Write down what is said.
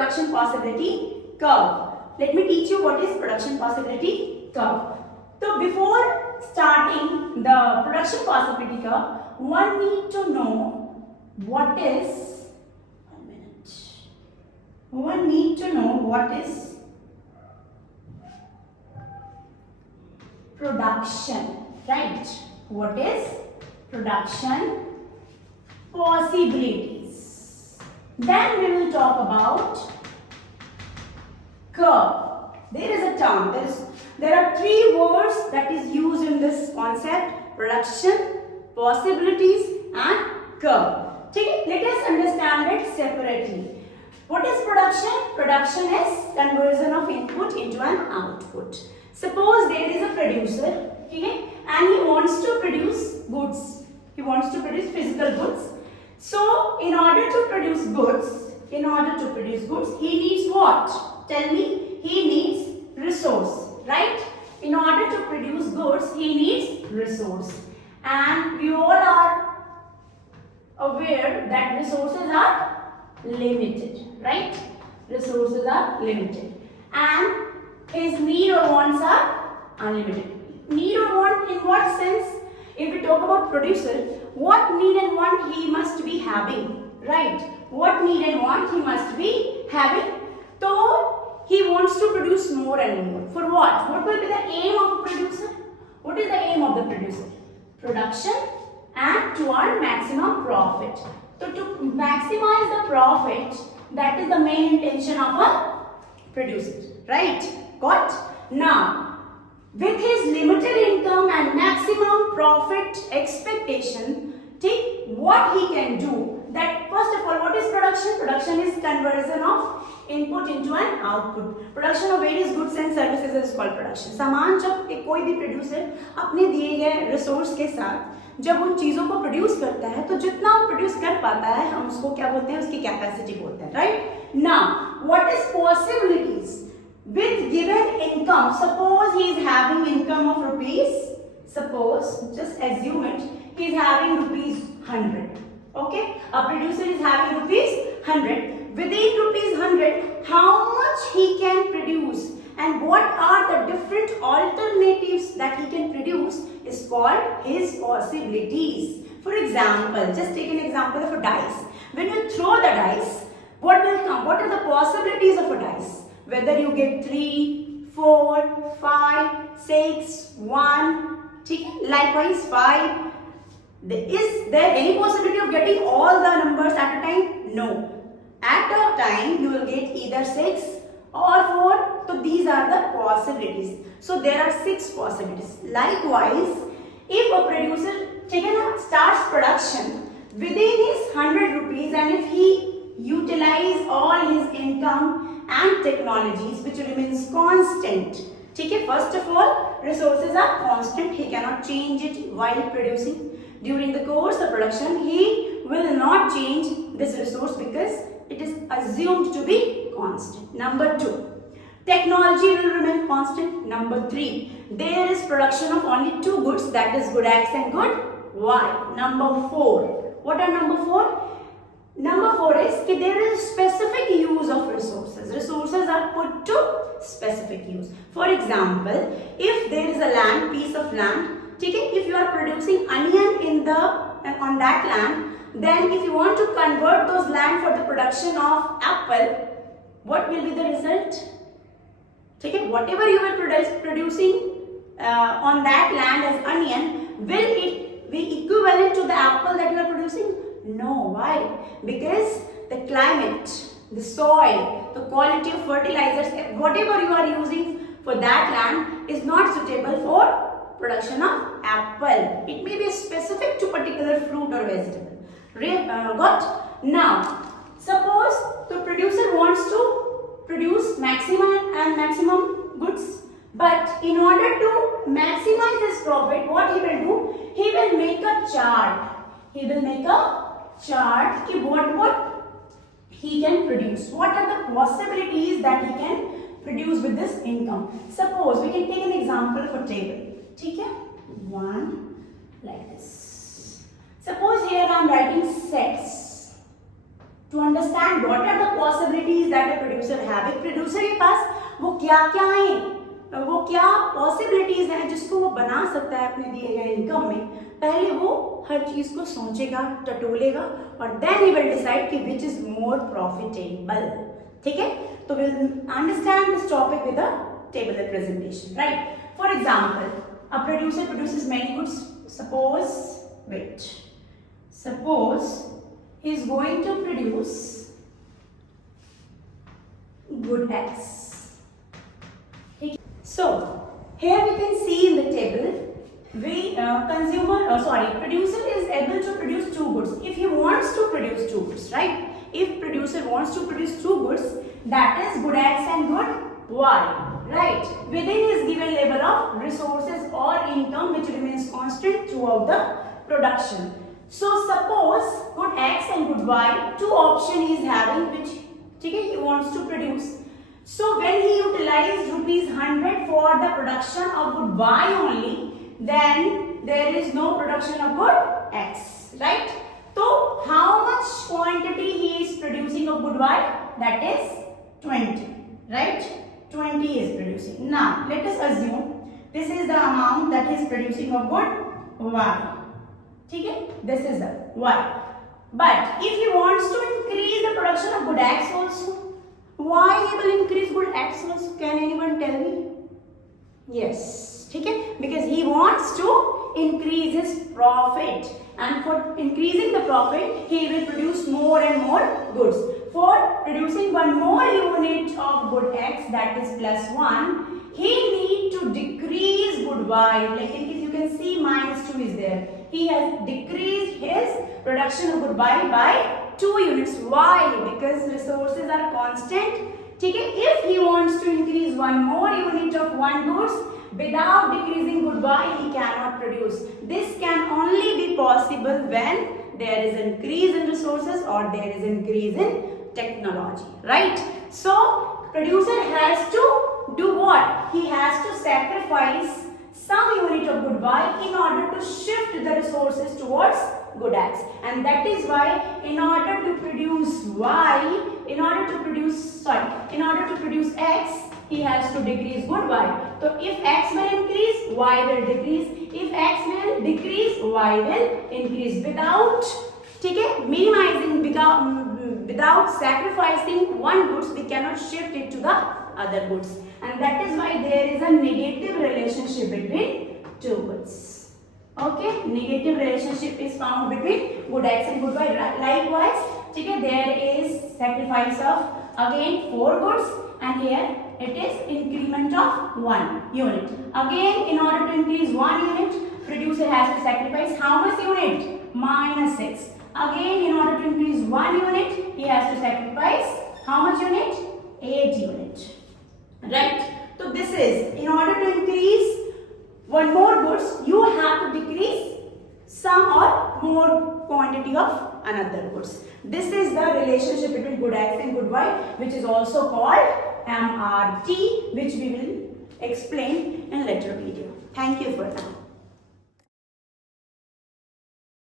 production possibility curve. Let me teach you what is production possibility curve. So before starting the production possibility curve, one need to know what is, one need to know what is production, right? What is production possibilities? Then we will talk about curve. There is a term, there are three words that is used in this concept: production, possibilities and curve. Okay, let us understand it separately. What is production? Production is conversion of input into an output. Suppose there is a producer, okay, and he wants to produce goods. He wants to produce physical goods. So, in order to produce goods, he needs what? Tell me. He needs resource, right? In order to produce goods, he needs resource. And we all are aware that resources are limited, right? Resources are limited. And his need or wants are unlimited. Need or want in what sense? If we talk about producer, what need and want he must be having, right? What need and want he must be having. So he wants to produce more and more. For what? What will be the aim of a producer? What is the aim of the producer? Production and to earn maximum profit. So to maximize the profit, that is the main intention of a producer, right? Got? Now, with his limited income and maximum profit expectation, take what he can do. That first of all, what is production? Production is conversion of input into an output. Production of various goods and services is called production. सामान जब कोई भी producer अपने दिए गए resource के साथ जब उन चीजों को produce करता है, तो जितना वो produce कर पाता है, हम उसको क्या बोलते हैं? उसकी capacity बोलते हैं, right? Now, what is possibilities? With given income, suppose he is having income of rupees, suppose, just assume it, he is having rupees 100, okay? A producer is having rupees 100. Within rupees 100, how much he can produce and what are the different alternatives that he can produce is called his possibilities. For example, just take an example of a dice. When you throw the dice, what will come? What are the possibilities of a dice? Whether you get 3, 4, 5, 6, 1, likewise 5. Is there any possibility of getting all the numbers at a time? No. At a time, you will get either 6 or 4. So these are the possibilities. So there are 6 possibilities. Likewise, if a producer starts production within his 100 rupees and if he utilize all his income and technologies which remains constant. Okay, first of all, resources are constant. He cannot change it while producing. During the course of production, he will not change this resource because it is assumed to be constant. Number 2, technology will remain constant. Number 3, there is production of only 2 goods, that is good X and good Y. Number 4, what are number 4? Number 4 is that there is specific use of resources. Resources are put to specific use. For example, if there is a piece of land, if you are producing onion on that land, then if you want to convert those land for the production of apple, what will be the result? Whatever you are producing on that land as onion, will it be equivalent to the apple that you are producing? No. Why? Because the climate, the soil, the quality of fertilizers, whatever you are using for that land is not suitable for production of apple. It may be specific to particular fruit or vegetable. Got? Now, suppose the producer wants to produce maximum goods, but in order to maximize his profit, what he will do? He will make a chart. He will make a chart what he can produce. What are the possibilities that he can produce with this income? Suppose we can take an example of a table. Okay? One like this. Suppose here I am writing sets. To understand what are the possibilities that a producer have. एक producer के पास वो क्या क्या है, वो क्या possibilities हैं जिसको वो बना सकता है अपने दिए गए इनकम में, पहले वो हर चीज को सोचेगा, टटोलेगा और then he will decide कि which is more profitable. ठीक है, तो we'll understand this topic with a table representation, right? For example, a producer produces many goods. Suppose he is going to produce good X. So here we can see in the table, producer is able to produce two goods. If he wants to produce two goods, right? If producer wants to produce two goods, that is good X and good Y. Right, within his given level of resources or income which remains constant throughout the production. So suppose good X and good Y, two options he is having which he wants to produce. So when he utilized ₹100 for the production of good Y only, then there is no production of good X, right? So how much quantity he is producing of good Y? That is 20, right? 20 is producing. Now let us assume this is the amount that is producing of good Y. Okay? This is the Y. But if he wants to increase the production of good X also, why he will increase good X also? Can anyone tell me? Yes. Okay? Because he wants to increase his profit, and for increasing the profit he will produce more and more goods. For producing one more unit of good X, that is +1, he need to decrease good Y. Like you can see -2 is there. He has decreased his production of good Y by 2 units. Why? Because resources are constant. Okay? If he wants to increase one more unit of one goods without decreasing good Y, he cannot produce. This can only be possible when there is increase in resources or there is increase in technology, right? So producer has to do what? He has to sacrifice some unit of good Y in order to shift the resources towards good X, and that is why in order to produce X, he has to decrease good Y. So if X will increase, Y will decrease. If X will decrease, Y will increase. Without sacrificing one goods, we cannot shift it to the other goods, and that is why there is a negative relationship between two goods. Okay, negative relationship is found between good X and good Y. Likewise, there is sacrifice of again 4 goods, and here it is increment of 1 unit. Again, in order to increase 1 unit, producer has to sacrifice how much unit? -6. Again, in order to increase 1 unit, he has to sacrifice how much unit? 8 unit. Right? So this is, in order to increase one more goods, you have to decrease some or more quantity of another goods. This is the relationship between good X and good Y, which is also called MRT, which we will explain in later video. Thank you for that.